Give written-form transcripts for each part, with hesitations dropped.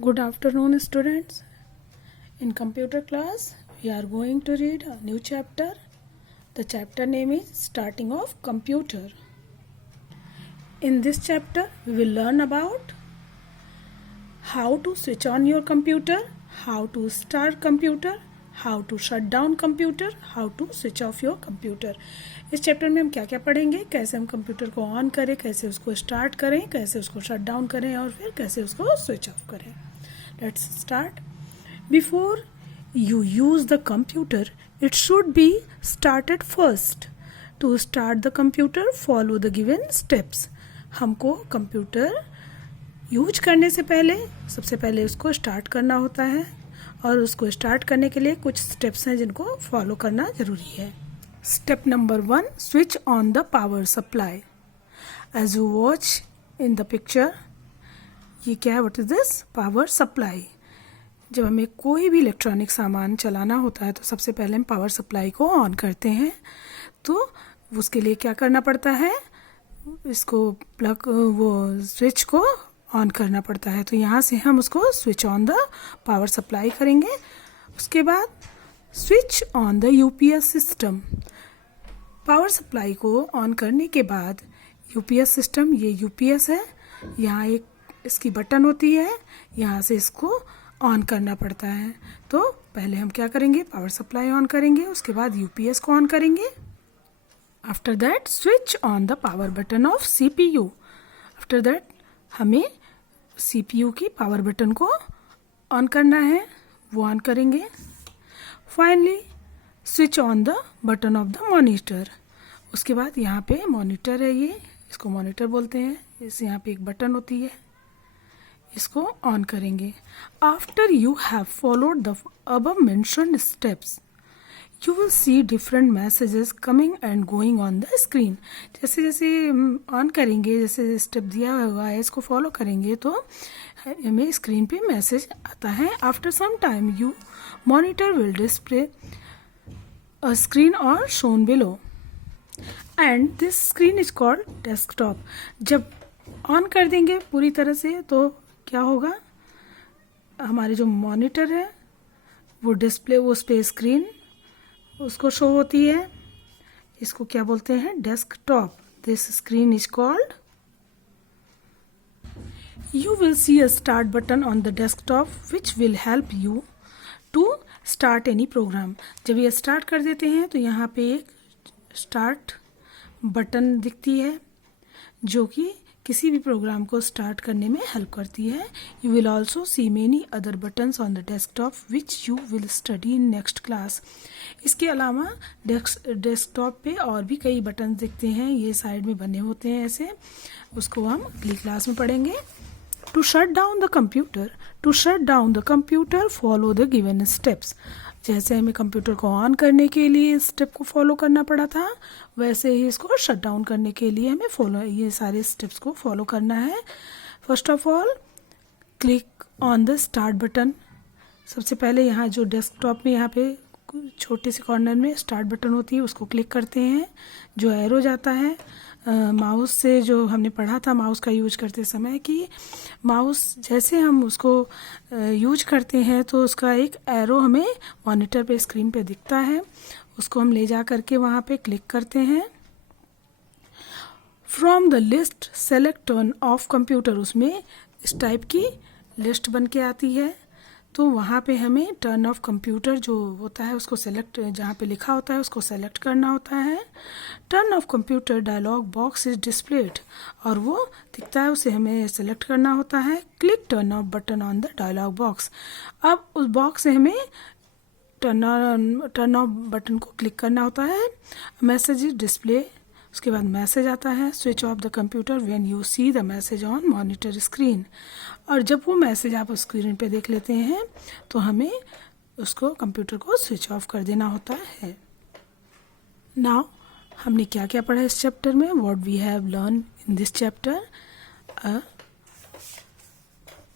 Good afternoon, students. In computer class, we are going to read a new chapter. The chapter name is Starting of Computer. In this chapter, we will learn about how to switch on your computer, how to start computer, how to shut down computer, how to switch off your computer. इस chapter में हम क्या क्या पढ़ेंगे, कैसे हम computer को on करें, कैसे उसको स्टार्ट करें, कैसे उसको शट डाउन करें और फिर कैसे उसको स्विच ऑफ करें. Let's start. Before you use the computer, it should be started first. To start the computer, follow the given steps. हमको कंप्यूटर यूज करने से पहले सबसे पहले उसको स्टार्ट करना होता है और उसको स्टार्ट करने के लिए कुछ स्टेप्स हैं जिनको फॉलो करना ज़रूरी है. Step number 1, switch on the power supply. As you watch in the picture, ये क्या है, what is this? Power supply. जब हमें कोई भी इलेक्ट्रॉनिक सामान चलाना होता है तो सबसे पहले हम पावर सप्लाई को ऑन करते हैं. तो उसके लिए क्या करना पड़ता है, इसको वो स्विच को ऑन करना पड़ता है. तो यहाँ से हम उसको switch on the power supply करेंगे. उसके बाद switch on the UPS system. Power supply को ऑन करने के बाद यूपीएस सिस्टम, ये यूपीएस है, यहाँ एक इसकी बटन होती है, यहाँ से इसको ऑन करना पड़ता है. तो पहले हम क्या करेंगे, पावर सप्लाई ऑन करेंगे, उसके बाद यूपीएस को ऑन करेंगे. After that switch on the power button of CPU. After that हमें सीपीयू की पावर बटन को ऑन करना है, वो ऑन करेंगे. Finally switch on the button of the monitor. उसके बाद यहाँ पे मॉनिटर है, ये इसको मॉनिटर बोलते हैं. इस यहाँ पे एक बटन होती है, इसको ऑन करेंगे. After you have followed the above mentioned steps, you will C different messages coming and going on the screen. जैसे जैसे ऑन करेंगे, जैसे स्टेप दिया हुआ है इसको फॉलो करेंगे तो हमें स्क्रीन पे मैसेज आता है. After some time you monitor will display a screen और shown below and this screen is called desktop. जब ऑन कर देंगे पूरी तरह से तो क्या होगा, हमारे जो मॉनिटर है वो डिस्प्ले, वो उस पे स्क्रीन उसको शो होती है. इसको क्या बोलते हैं, desktop. This screen is called. You will see a start button on the desktop which will help you to start any program. जब ये स्टार्ट कर देते हैं तो यहाँ पे एक स्टार्ट बटन दिखती है जो कि किसी भी प्रोग्राम को स्टार्ट करने में हेल्प करती है. You will also see many other buttons on the desktop which you will study in next class. इसके अलावा डेस्कटॉप पे और भी कई बटन दिखते हैं, ये साइड में बने होते हैं ऐसे, उसको हम अगली क्लास में पढ़ेंगे. To shut down the computer. To shut down the computer follow the given steps. जैसे हमें कंप्यूटर को ऑन करने के लिए इस स्टेप को फॉलो करना पड़ा था, वैसे ही इसको शट डाउन करने के लिए हमें ये सारे स्टेप्स को फॉलो करना है. First of all click on the start button. सबसे पहले यहाँ जो डेस्कटॉप में यहाँ पे छोटे से कॉर्नर में स्टार्ट बटन होती है उसको क्लिक करते हैं. जो एरो जाता है माउस से, जो हमने पढ़ा था माउस का यूज करते समय कि माउस जैसे हम उसको यूज करते हैं तो उसका एक एरो हमें मॉनिटर पे स्क्रीन पे दिखता है, उसको हम ले जा करके वहाँ पे क्लिक करते हैं. From the list select turn off computer. उसमें इस टाइप की लिस्ट बन के आती है, तो वहाँ पे हमें टर्न ऑफ कंप्यूटर जो होता है उसको सेलेक्ट, जहाँ पे लिखा होता है उसको सेलेक्ट करना होता है. Turn off computer dialog box is displayed, और वो दिखता है, उसे हमें सेलेक्ट करना होता है. Click turn off button on the dialog box. अब उस बॉक्स से हमें टर्न ऑफ बटन को क्लिक करना होता है. Message is display. उसके बाद मैसेज आता है, switch off the computer when you see the message on monitor screen. और जब वो मैसेज आप स्क्रीन पे देख लेते हैं तो हमें उसको कंप्यूटर को स्विच ऑफ कर देना होता है. नाउ हमने क्या क्या पढ़ा इस चैप्टर में, what we have learn in this chapter,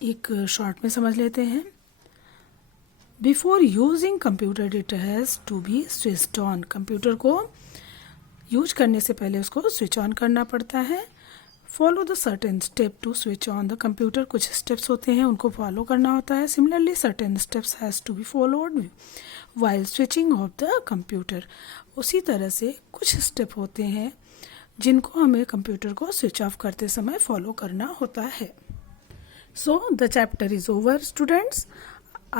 एक शॉर्ट में समझ लेते हैं. Before using computer it has to be switched on. Computer को यूज करने से पहले उसको स्विच ऑन करना पड़ता है. Follow the certain step to switch on the computer. कुछ स्टेप्स होते हैं उनको फॉलो करना होता है। Similarly certain steps has to be followed while switching off the computer. उसी तरह से कुछ स्टेप होते हैं जिनको हमें कंप्यूटर को स्विच ऑफ करते समय फॉलो करना होता है। So the chapter is over, students.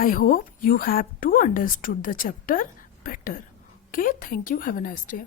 I hope you have to understood the chapter better. Okay, thank you. Have a nice day.